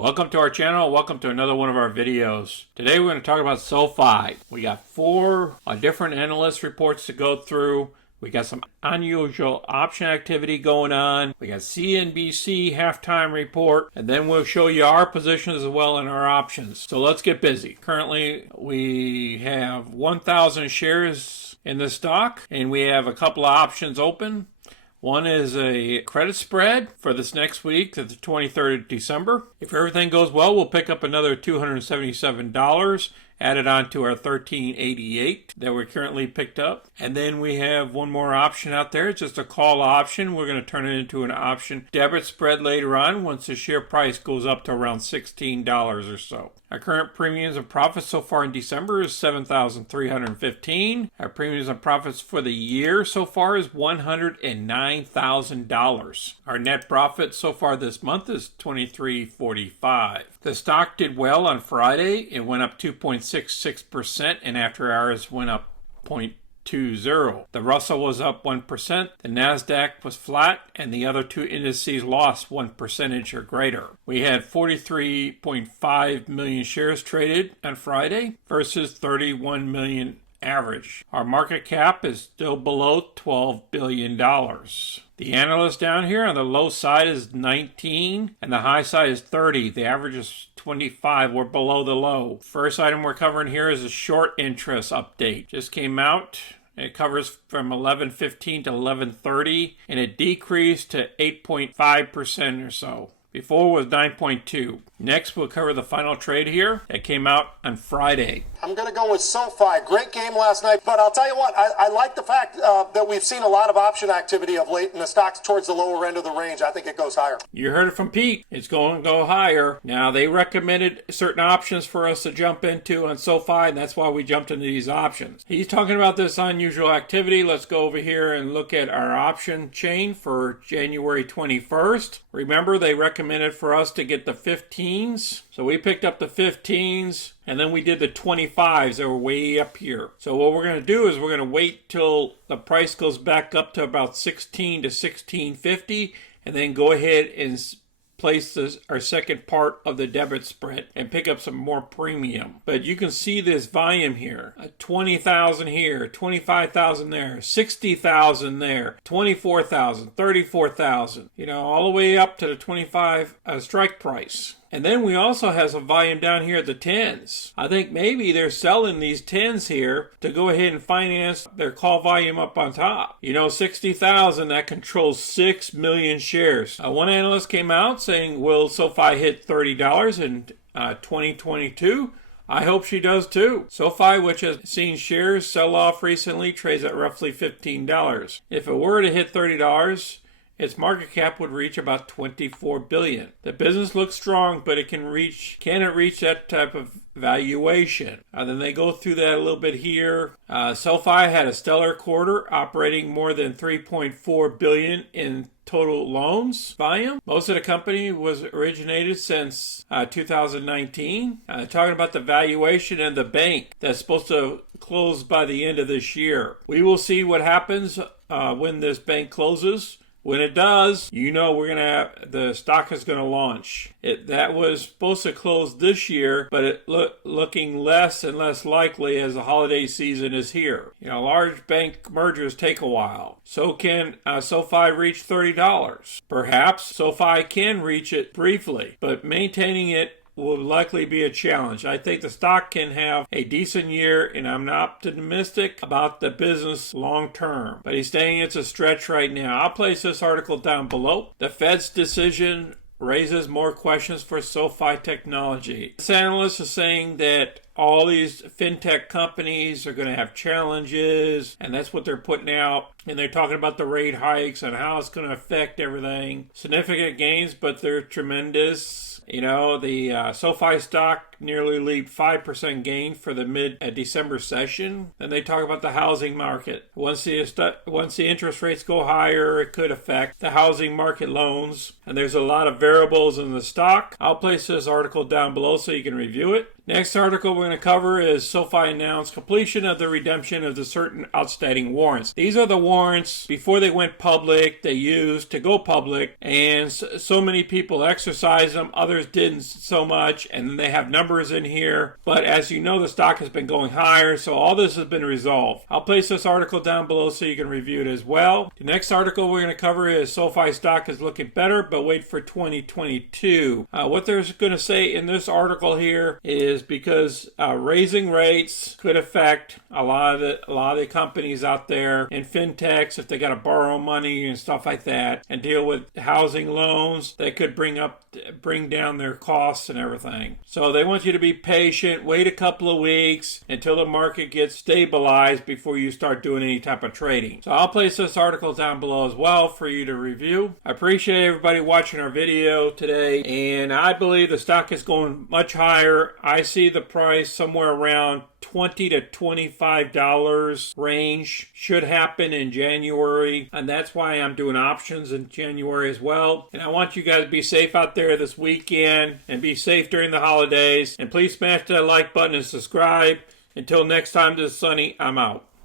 Welcome to our channel. Welcome to another one of our videos. Today we're going to talk about SOFI. We got four different analyst reports to go through. We got some unusual option activity going on. We got CNBC halftime report, and then we'll show you our positions as well in our options. So let's get busy. Currently we have 1,000 shares in the stock, and we have a couple of options open. One is a credit spread for this next week, the 23rd of December. If everything goes well, we'll pick up another $277 added on to our $13.88 that we're currently picked up. And then we have one more option out there. It's just a call option. We're going to turn it into an option debit spread later on once the share price goes up to around $16 or so. Our current premiums and profits so far in December is $7,315. Our premiums and profits for the year so far is $109,000. Our net profit so far this month is $23.45. The stock did well on Friday. It went up 2.66%, and after hours went up 0.20. The Russell was up 1%, the NASDAQ was flat, and the other two indices lost 1% or greater. We had 43.5 million shares traded on Friday versus 31 million average. Our market cap is still below $12 billion. The analyst down here on the low side is 19 and the high side is 30. The average is 25. We're below the low. First item we're covering here is a short interest update. Just came out. It covers from 11:15 to 11:30, and it decreased to 8.5% or so. Before was 9.2. Next, we'll cover the final trade here that came out on Friday. I'm going to go with SOFI. Great game last night, but I'll tell you what, I like the fact that we've seen a lot of option activity of late, and the stock's towards the lower end of the range. I think it goes higher. You heard it from Pete. It's going to go higher. Now, they recommended certain options for us to jump into on SOFI, and that's why we jumped into these options. He's talking about this unusual activity. Let's go over here and look at our option chain for January 21st. Remember, they recommended for us to get the 15s. So we picked up the 15s, and then we did the 25s that were way up here. So what we're going to do is we're going to wait till the price goes back up to about 16 to 16.50, and then go ahead and place our second part of the debit spread and pick up some more premium. But you can see this volume here, 20,000 here, 25,000 there, 60,000 there, 24,000, 34,000, all the way up to the 25 strike price. And then we also have some volume down here at the 10s. I think maybe they're selling these 10s here to go ahead and finance their call volume up on top. 60,000, that controls 6 million shares. One analyst came out saying, will SOFI hit $30 in 2022? I hope she does too. SOFI, which has seen shares sell off recently, trades at roughly $15. If it were to hit $30, its market cap would reach about $24 billion. The business looks strong, but can it reach that type of valuation? Then they go through that a little bit here. SOFI had a stellar quarter, operating more than $3.4 billion in total loans volume. Most of the company was originated since 2019. Talking about the valuation and the bank that's supposed to close by the end of this year. We will see what happens when this bank closes. When it does, the stock is going to launch. That was supposed to close this year, but it looking less and less likely as the holiday season is here. Large bank mergers take a while. So can SOFI reach $30? Perhaps SOFI can reach it briefly, but maintaining it will likely be a challenge. I think the stock can have a decent year, and I'm not optimistic about the business long term. But he's saying it's a stretch right now. I'll place this article down below. The Fed's decision raises more questions for SOFI Technology. This analyst is saying that all these fintech companies are going to have challenges, and that's what they're putting out. And they're talking about the rate hikes and how it's going to affect everything. Significant gains, but they're tremendous. The SOFI stock nearly leaped 5% gain for the mid-December session. Then they talk about the housing market. Once the interest rates go higher, it could affect the housing market loans. And there's a lot of variables in the stock. I'll place this article down below so you can review it. Next article we're going to cover is SOFI announced completion of the redemption of the certain outstanding warrants. These are the warrants before they went public, they used to go public, and so many people exercised them, others others didn't so much, and then they have numbers in here. But as you know, the stock has been going higher, so all this has been resolved. I'll place this article down below so you can review it as well. The next article we're going to cover is SoFi stock is looking better, but wait for 2022. What they're going to say in this article here is because raising rates could affect a lot of the companies out there in fintechs if they got to borrow money and stuff like that, and deal with housing loans that could bring down their costs and everything. So they want you to be patient, wait a couple of weeks until the market gets stabilized before you start doing any type of trading. So I'll place this article down below as well for you to review. I appreciate everybody watching our video today, and I believe the stock is going much higher. I see the price somewhere around $20 to $25 range. Should happen in January, and that's why I'm doing options in January as well. And I want you guys to be safe out there this weekend and be safe during the holidays. And please smash that like button and subscribe. Until next time, this is Sonny. I'm out.